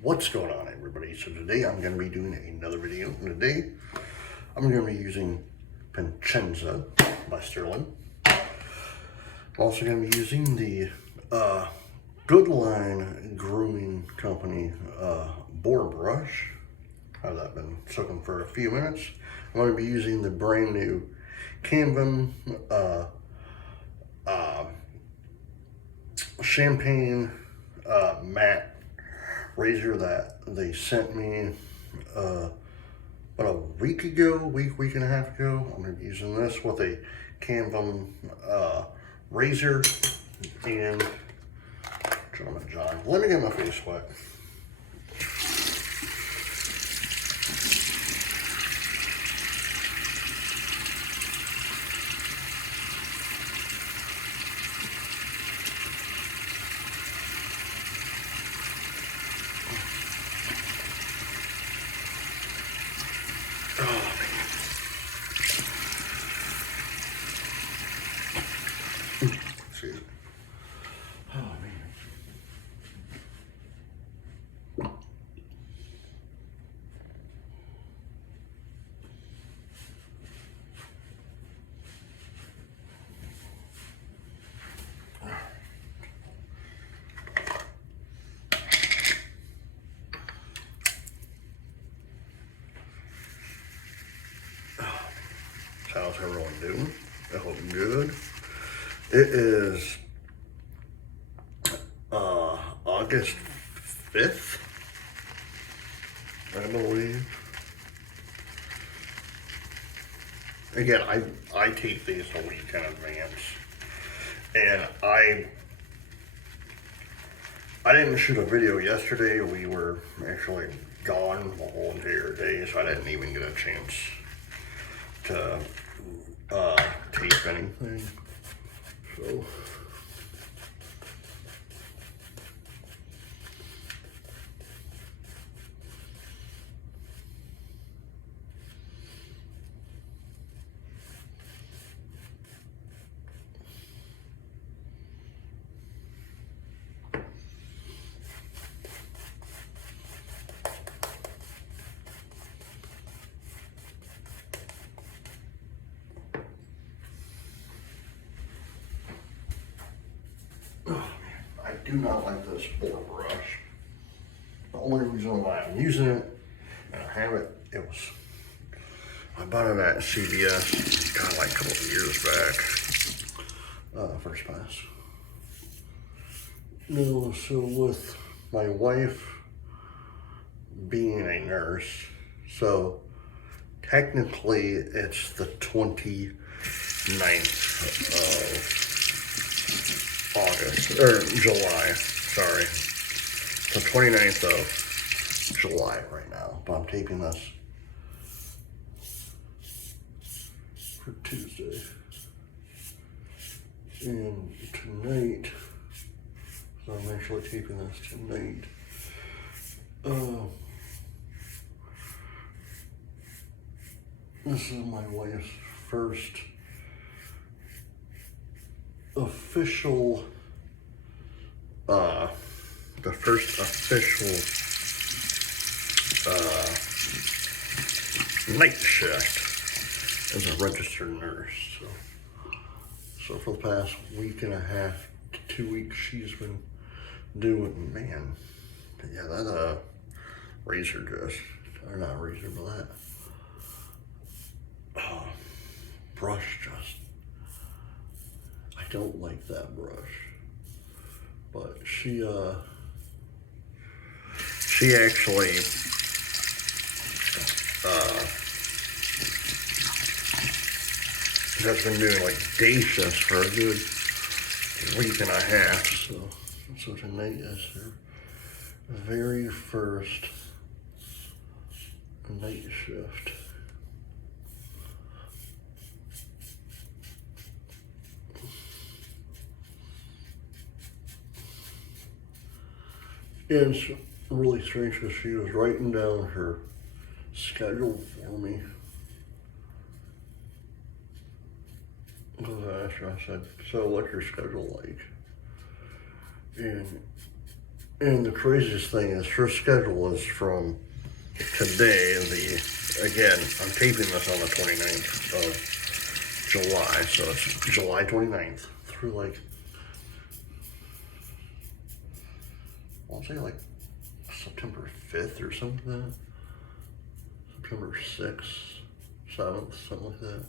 What's going on, everybody? So today I'm going to be doing another video, and today I'm going to be using Piacenza by Stirling. I'm also going to be using the Good Line Grooming Company boar brush. I've that been soaking for a few minutes. I'm going to be using the brand new Canvan champagne matte razor that they sent me about a week and a half ago. I'm going to be using this with a Canvan razor. And gentleman John, let me get my face wet. Oh, man. Excuse me. Oh, man. How's everyone doing? I hope good. It is August 5th, I believe. Again, I take these a week in advance, and I didn't shoot a video yesterday. We were actually gone the whole entire day, so I didn't even get a chance to tape anything. So I do not like this boar brush. The only reason why I'm using it, and I have it, I bought it at CVS, God, like a couple of years back. First pass. No, so with my wife being a nurse, so technically it's the 29th of August, or July, sorry. The 29th of July right now, but I'm taping this for Tuesday. And tonight, so I'm actually taping this tonight. This is my wife's first official, night shift as a registered nurse. So for the past week and a half to 2 weeks, she's been doing, man, yeah, that razor just, or not razor, but that brush just, I don't like that brush. But she actually has been doing like day shifts for a good week and a half. So tonight is her very first night shift. And it's really strange because she was writing down her schedule for me. Because I asked her, I said, so what's your schedule like? And And the craziest thing is her schedule is from today, again, I'm taping this on the 29th of July, so it's July 29th through like, I'll say like September 5th or something, September 6th, 7th, something like that.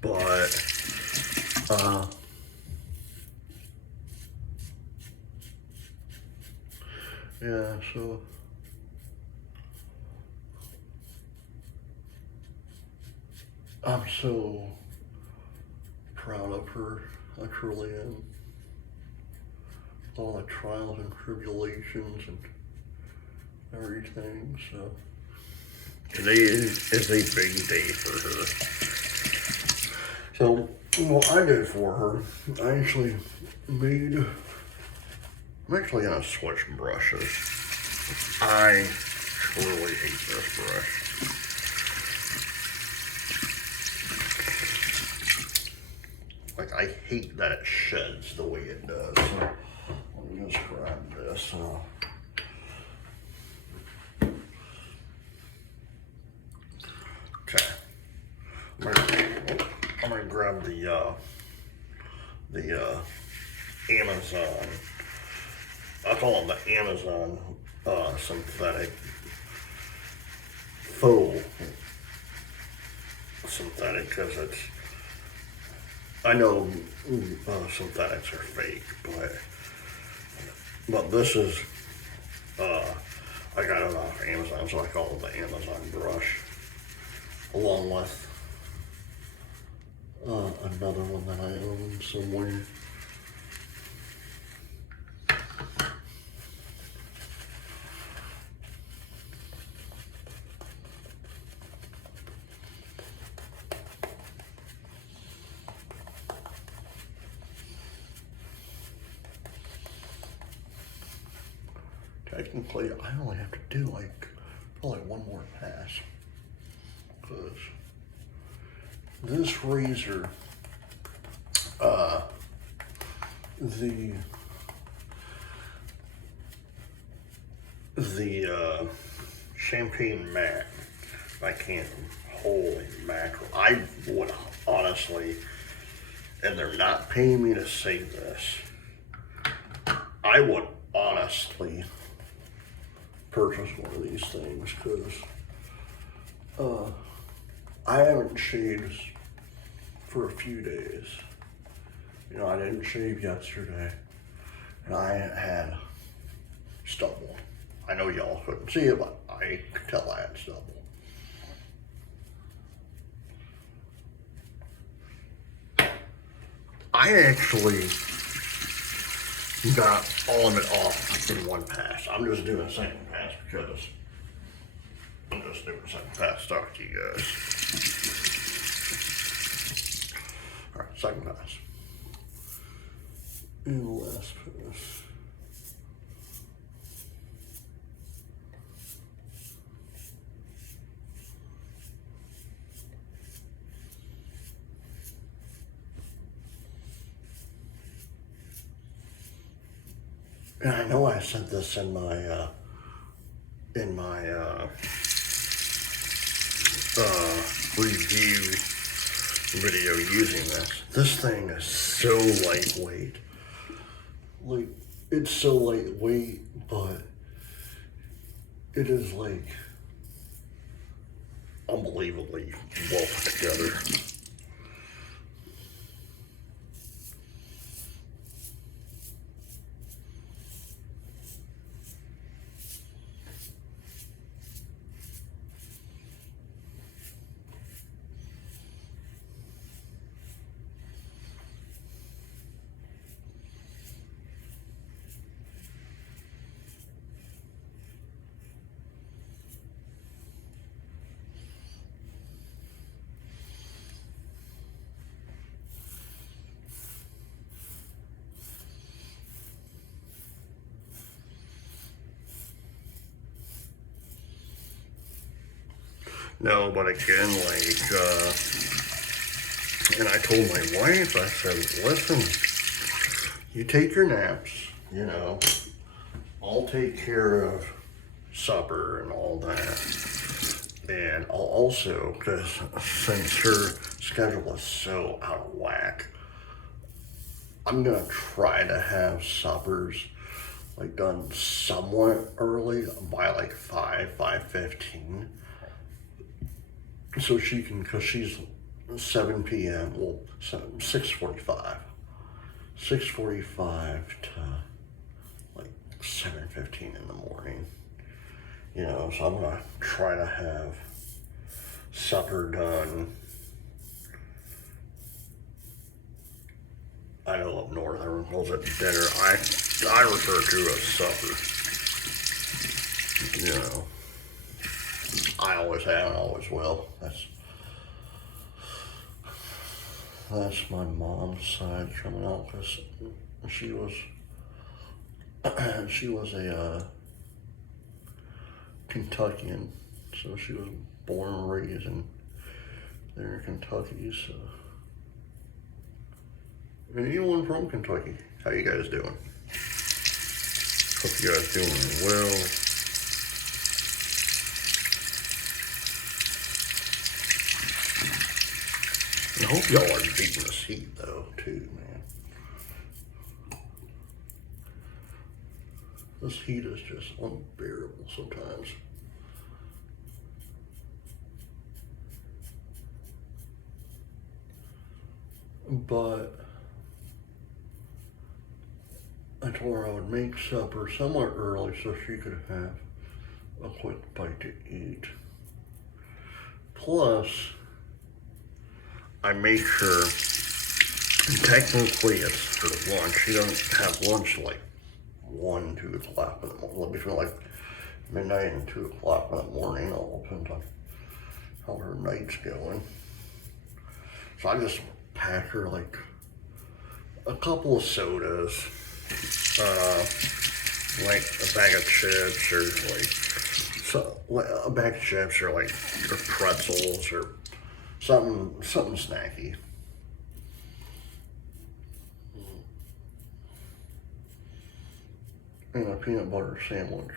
But, yeah, so I'm so proud of her. I truly am. All the trials and tribulations and everything, so today is a big day for her. So what I did for her, I'm actually gonna switch brushes. I truly hate this brush. Like, I hate that it sheds the way it does. So let me just grab this. Okay. I'm gonna grab the Amazon. I call them the Amazon synthetic faux synthetic, because it's, I know synthetics are fake, but this is I got it off Amazon, so I call it the Amazon brush, along with another one that I own somewhere. Technically, I only have to do like probably one more pass, because this razor, the champagne matte, I can't, holy mackerel, I would honestly, and they're not paying me to say this, I would honestly purchase one of these things, because I haven't shaved for a few days. You know, I didn't shave yesterday, and I had stubble. I know y'all couldn't see it, but I could tell I had stubble. I actually got all of it off in one pass. I'm just doing a second pass because I'm just doing a second pass to talk to you guys. All right, second pass. And the last pass. And I know I said this in my review video using this. This thing is so lightweight. Like, it's so lightweight, but it is like unbelievably well put together. No, but again, like, And I told my wife, I said, listen, you take your naps, you know, I'll take care of supper and all that. And I'll also, because since her schedule is so out of whack, I'm gonna try to have suppers like done somewhat early by like 5:15. So she can, cause she's 7 p.m., well, 6:45 to like 7:15 in the morning. You know, so I'm gonna try to have supper done. I know up north everyone calls it dinner. I refer to it as supper. You know, I always have and always will. That's my mom's side coming out, because she was a Kentuckian, so she was born and raised there in Kentucky. So, and anyone from Kentucky, how you guys doing? Hope you guys doing well. I hope y'all are beating this heat though, too, man. This heat is just unbearable sometimes. But I told her I would make supper somewhat early so she could have a quick bite to eat. Plus, I make sure, technically it's her lunch. She doesn't have lunch like 1, 2 o'clock in the morning, between like midnight and 2 o'clock in the morning. All depends on how her night's going. So I just pack her like a couple of sodas, like a bag of chips, or a bag of chips, or like pretzels, or something snacky. And a peanut butter sandwich.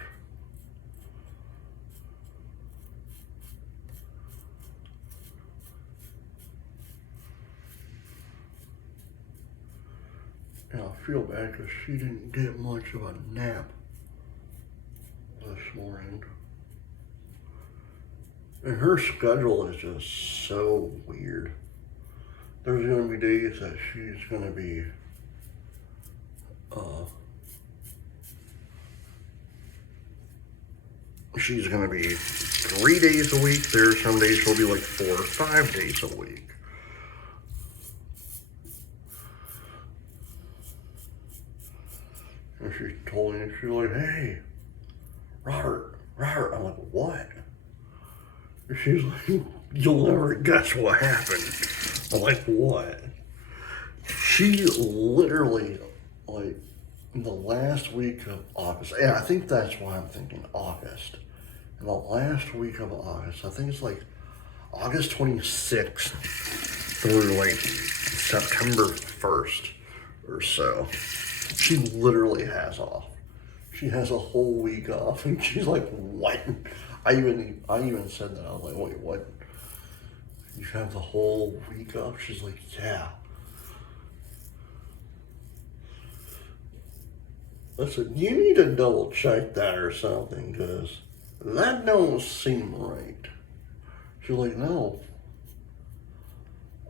And I feel bad because she didn't get much of a nap this morning. And her schedule is just so weird. There's gonna be days that she's gonna be she's gonna be 3 days a week. There's some days she'll be like 4 or 5 days a week. And she told me, she's like, hey, Robert, I'm like, what? And she's like, you'll never guess what happened. I'm like, what? She literally, like, in the last week of August, and I think that's why I'm thinking August. In the last week of August, I think it's like August 26th through like September 1st or so. She literally has off. She has a whole week off, and she's like, what? I even said that. I was like, wait, what? You have the whole week off? She's like, yeah. I said, you need to double check that or something, because that don't seem right. She's like, no.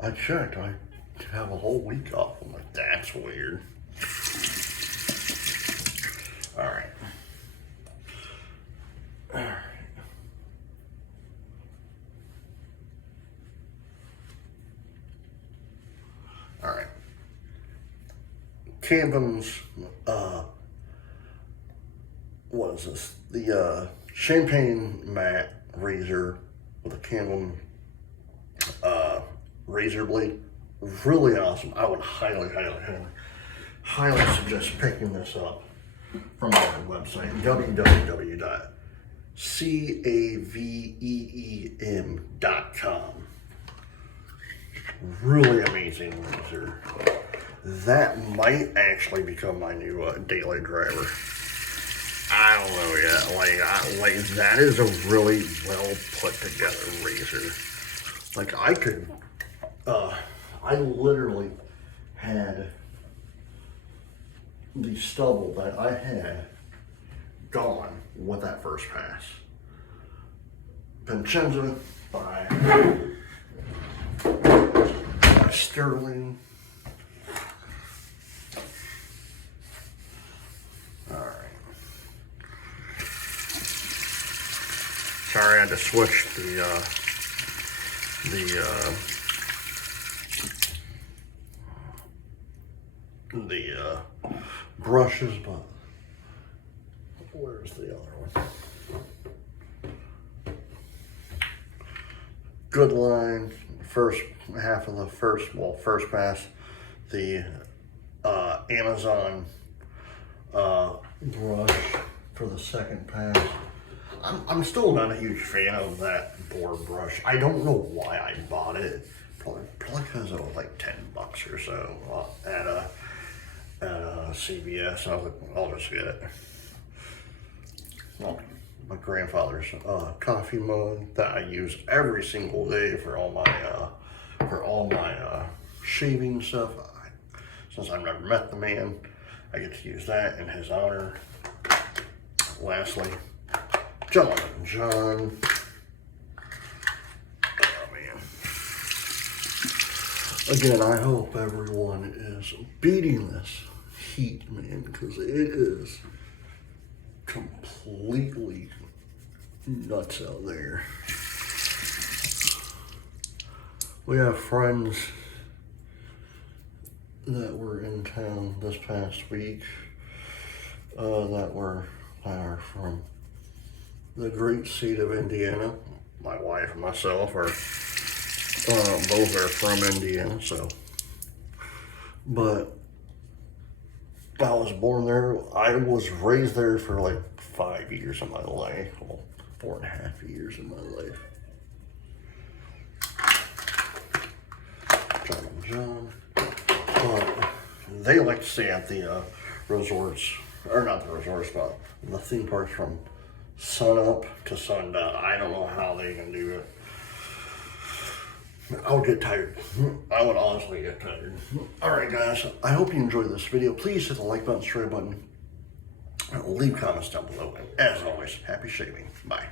I checked. I have a whole week off. I'm like, that's weird. All right. Campbell's, what is this? The champagne matte razor with a Campbell razor blade. Really awesome. I would highly suggest picking this up from our website, www.caveem.com. really amazing razor. That might actually become my new daily driver. I don't know yet. Like that is a really well put together razor. Like I could, I literally had the stubble that I had gone with that first pass. Piacenza by Stirling. Alright. Sorry, I had to switch the brushes, but where's the other one? Good line. First half of the first pass. The Amazon brush for the second pass. I'm still not a huge fan of that board brush. I don't know why I bought it. Probably because it was like $10 or so at CVS. I was like, I'll just get it. Well, my grandfather's coffee mug that I use every single day for all my shaving stuff. Since I've never met the man, I get to use that in his honor. Lastly, John. Oh man. Again, I hope everyone is beating this heat, man, because it is completely nuts out there. We have friends that were in town this past week that are from the great state of Indiana. My wife and myself are both are from Indiana, so. But I was born there. I was raised there for like 5 years of my life. Well, 4.5 years of my life. John. But they like to stay at the resorts, or not the resorts, but the theme parks from sun up to sundown. I don't know how they can do it. I would get tired. I would honestly get tired. Alright guys, I hope you enjoyed this video. Please hit the like button, subscribe button, leave comments down below, and as always, happy shaving. Bye.